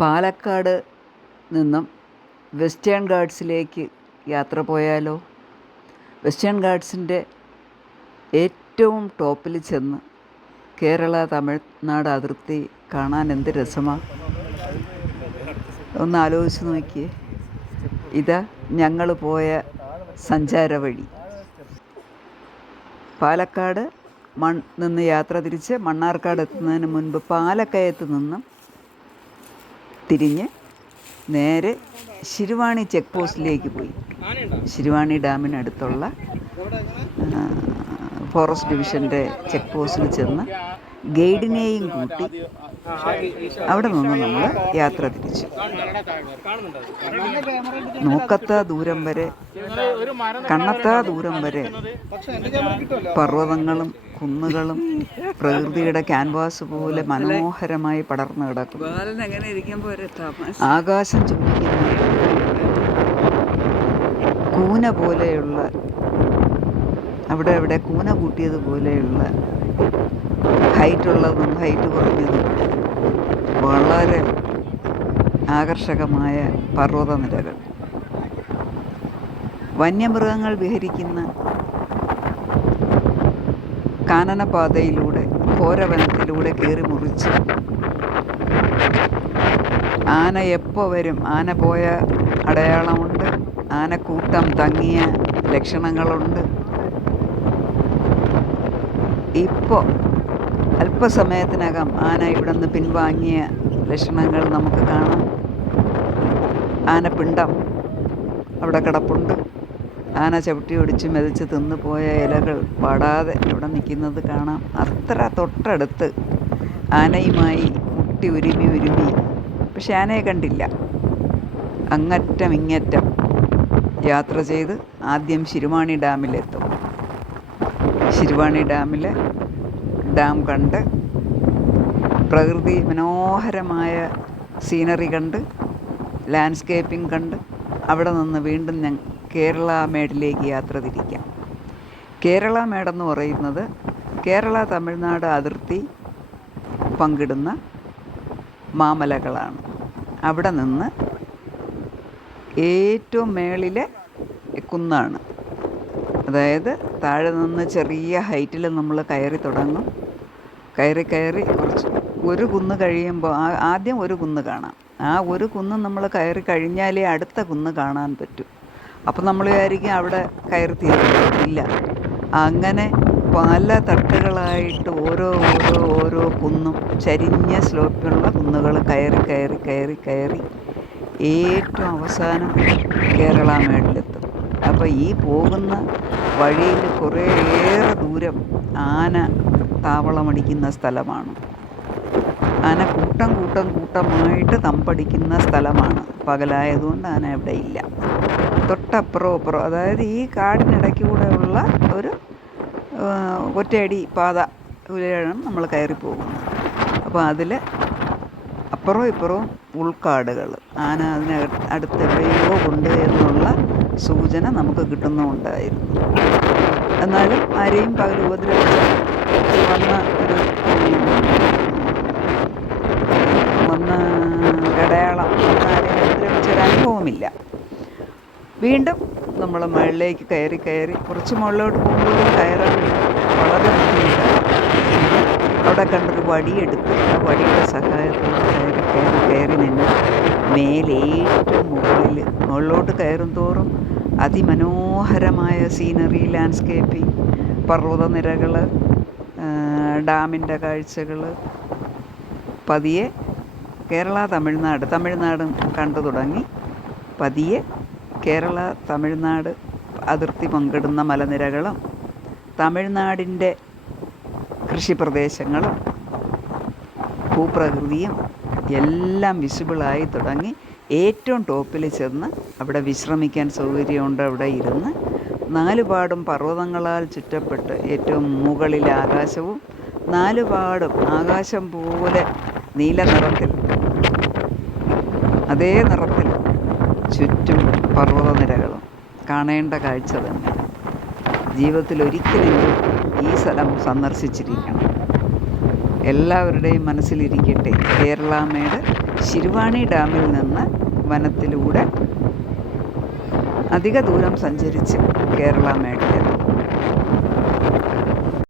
പാലക്കാട് നിന്നും വെസ്റ്റേൺ ഗാട്സിലേക്ക് യാത്ര പോയാലോ? വെസ്റ്റേൺ ഗാട്സിൻ്റെ ഏറ്റവും ടോപ്പിൽ ചെന്ന് കേരള തമിഴ്നാട് അതിർത്തി കാണാൻ എന്ത് രസമാണ്! ഒന്ന് ആലോചിച്ച് നോക്കിയേ. ഇതാ ഞങ്ങൾ പോയ സഞ്ചാര വഴി. പാലക്കാട് നിന്ന് യാത്ര തിരിച്ച് മണ്ണാർക്കാട് എത്തുന്നതിന് മുൻപ് പാലക്കയത്ത് നിന്നും തിരിഞ്ഞ് നേരെ ശിരുവാണി ചെക്ക് പോസ്റ്റിലേക്ക് പോയി. ശിരുവാണി ഡാമിനടുത്തുള്ള ഫോറസ്റ്റ് ഡിവിഷൻ്റെ ചെക്ക് പോസ്റ്റിൽ ചെന്ന് ഗൈഡിനെയും കൂട്ടി അവിടെ നിന്ന് നമ്മൾ യാത്ര തിരിച്ചു. നോക്കത്താ ദൂരം വരെ, കണ്ണെത്താ ദൂരം വരെ പർവ്വതങ്ങളും കുന്നുകളും പ്രകൃതിയുടെ ക്യാൻവാസ് പോലെ മനോഹരമായി പടർന്നു കിടക്കും. ആകാശം ചുംബിക്കുന്ന കൂന പോലെയുള്ള, അവിടെ കൂന കൂട്ടിയതുപോലെയുള്ള ഹൈറ്റുള്ളതും ഹൈറ്റ് കുറഞ്ഞതും വളരെ ആകർഷകമായ പർവ്വതനിരകൾ. വന്യമൃഗങ്ങൾ വിഹരിക്കുന്ന കാനനപാതയിലൂടെ, ഘോരവനത്തിലൂടെ കയറി മുറിച്ച് ആന എപ്പോൾ വരും, ആന പോയ അടയാളമുണ്ട്, ആനക്കൂട്ടം തങ്ങിയ ലക്ഷണങ്ങളുണ്ട്. ഇപ്പോൾ അല്പസമയത്തിനകം ആന ഇവിടെ നിന്ന് പിൻവാങ്ങിയ ലക്ഷണങ്ങൾ നമുക്ക് കാണാം. ആനപ്പിണ്ടം അവിടെ കിടപ്പുണ്ട്. ആന ചവിട്ടി ഒടിച്ച് മെതിച്ച് തിന്നു പോയ ഇലകൾ പാടാതെ ഇവിടെ നിൽക്കുന്നത് കാണാം. അത്ര തൊട്ടടുത്ത് ആനയുമായി മുട്ടി ഉരുമി, പക്ഷെ ആനയെ കണ്ടില്ല. അങ്ങറ്റം ഇങ്ങറ്റം യാത്ര ചെയ്ത് ആദ്യം ശിരുവാണി ഡാമിലെത്തും. ശിരുവാണി ഡാം കണ്ട് പ്രകൃതി മനോഹരമായ സീനറി കണ്ട്, ലാൻഡ്സ്കേപ്പിംഗ് കണ്ട് അവിടെ നിന്ന് വീണ്ടും കേരള മേഡിലേക്ക് യാത്ര തിരിക്കാം. കേരള മേടെന്ന് പറയുന്നത് കേരള തമിഴ്നാട് അതിർത്തി പങ്കിടുന്ന മാമലകളാണ്. അവിടെ നിന്ന് ഏറ്റവും മേളിലെ കുന്നാണ്. അതായത് താഴെ നിന്ന് ചെറിയ ഹൈറ്റിൽ നമ്മൾ കയറി തുടങ്ങും. കയറി കുറച്ച് ഒരു കുന്ന് കഴിയുമ്പോൾ ആദ്യം ഒരു കുന്ന് കാണാം. ആ ഒരു കുന്ന് നമ്മൾ കയറി കഴിഞ്ഞാലേ അടുത്ത കുന്ന് കാണാൻ പറ്റൂ. അപ്പം നമ്മൾ വിചാരിക്കും അവിടെ കയറി തീർന്നില്ല. അങ്ങനെ പല തട്ടുകളായിട്ട് ഓരോ കുന്നും, ചരിഞ്ഞ സ്ലോപ്പുള്ള കുന്നുകൾ കയറി ഏറ്റവും അവസാനം കേരള മേഡിലെത്തും. അപ്പോൾ ഈ പോകുന്ന വഴിയിൽ കുറേയേറെ ദൂരം ആന താവളമടിക്കുന്ന സ്ഥലമാണ്. ആന കൂട്ടമായിട്ട് തമ്പടിക്കുന്ന സ്ഥലമാണ്. പകലായതുകൊണ്ട് ആന ഇവിടെ ഇല്ല. തൊട്ടപ്പുറം, അതായത് ഈ കാടിനിടയ്ക്ക് കൂടെ ഉള്ള ഒരു ഒറ്റയടി പാതയിലാണ് നമ്മൾ കയറി പോകുന്നത്. അപ്പോൾ അതിൽ അപ്പുറവും ഇപ്പുറവും ഉൾക്കാടുകൾ. ആന അടുത്ത് എവിടെയോ ഉണ്ട് എന്നുള്ള സൂചന നമുക്ക് കിട്ടുന്നുണ്ടായിരുന്നു. എന്നാലും ആരെയും പകൽ ഉപദ്രവിച്ച അടയാളം ആരെയും ഉപദ്രവിച്ചൊരനുഭവമില്ല. വീണ്ടും നമ്മൾ മുകളിലേക്ക് കയറി കുറച്ച് മുകളിലോട്ട് പോകുമ്പോഴും കയറാൻ വളരെ ബുദ്ധിമുട്ടാണ്. അവിടെ കണ്ടൊരു വടിയെടുത്ത് ആ വടിയുടെ സഹായത്തോടെ കയറി നിന്ന് ഏറ്റവും മുകളിലോട്ട് കയറും തോറും അതിമനോഹരമായ സീനറി, ലാൻഡ്സ്കേപ്പിംഗ്, പർവ്വതനിരകൾ, ഡാമിൻ്റെ കാഴ്ചകൾ. പതിയെ കേരള തമിഴ്നാടും കണ്ടു തുടങ്ങി. പതിയെ കേരള തമിഴ്നാട് അതിർത്തി പങ്കിടുന്ന മലനിരകളും തമിഴ്നാടിൻ്റെ കൃഷിപ്രദേശങ്ങളും ഭൂപ്രകൃതിയും എല്ലാം വിസിബിളായി തുടങ്ങി. ഏറ്റവും ടോപ്പിൽ ചെന്ന് അവിടെ വിശ്രമിക്കാൻ സൗകര്യമുണ്ട്. അവിടെ ഇരുന്ന് നാലുപാടും പർവ്വതങ്ങളാൽ ചുറ്റപ്പെട്ട് ഏറ്റവും മുകളിൽ ആകാശവും, നാലുപാടും ആകാശം പോലെ നീല നിറത്തിൽ, അതേ നിറത്തിൽ ചുറ്റും പർവ്വതനിരകളും കാണേണ്ട കാഴ്ച തന്നെ. ജീവിതത്തിൽ ഒരിക്കലെങ്കിലും ഈ സ്ഥലം സന്ദർശിച്ചിരിക്കണം. എല്ലാവരുടെയും മനസ്സിലിരിക്കട്ടെ കേരള മേഡ്. ശിരുവാണി ഡാമിൽ നിന്ന് വനത്തിലൂടെ അധിക ദൂരം സഞ്ചരിച്ച് കേരള മേഖല